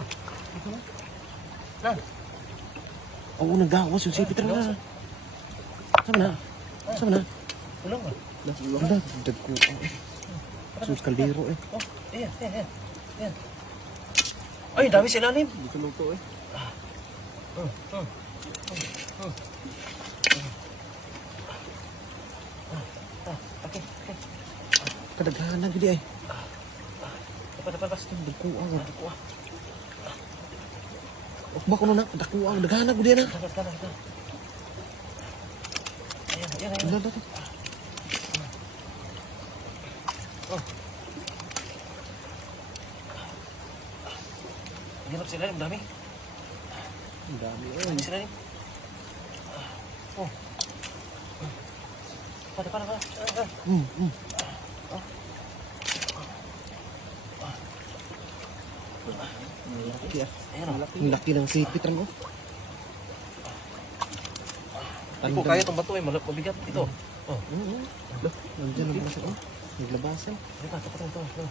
Ito na. Lan. Oo, nagawas yung sipit na. Sama na. Sama na. Ulong ah. Wala, dagko. Sus kaldero eh. Oh, ayan. Ay, dami sa ilalim. Hindi ko luto eh. Okay. Kadaghanan gidi ay. Dapat. Dagko ang. Ba ko na, dagko ang. Daghanan gudi na. Dapat. Ayan. Wala. Hirap sa ilalim, dami. Ang dami eh. Dami sa ilalim. Oh. Para. Laki ah. Ayan o. Ang laki ng sipit rin oh. Hindi ko kaya itong bato eh, mabigat. Ito. Oh. Nandiyan ang baso oh. Naglabasan. Ito.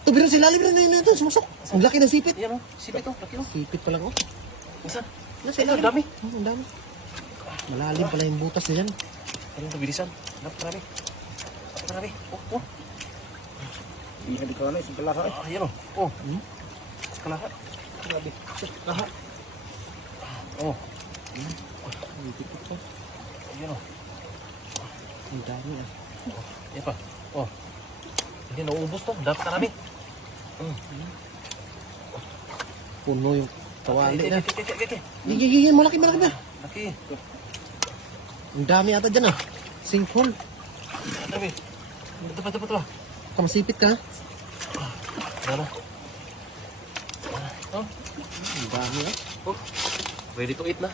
Ito, biro sila libre na yun ito. Sumusok. Ang laki ng sipit. Ayan o, sipit o, laki o. Sipit pa lang oh. Isa. Nasa Ito, dami. Ang dami. Malalim pala yung butas na yan. Ano yung bilisan? Dapat marami. Oh. Hindi ka na, isang kalaha eh. Ayan o. Oh. Sa kalaha. Grabe. Kalaha. Oh. Ang tipit pa. Ayan o. Ang dami ah. Ayan pa. Oh. Hindi nauubos to. Dapat marami. Puno yung tawali na. Okay. Gigigigin, malaki ba? Laki. Ang dami ata dyan ah. Sinkhole. Dami. Dapat. Kamasipit ka. Ano? Oh. Ang dami ah. Oh. Ready to eat na.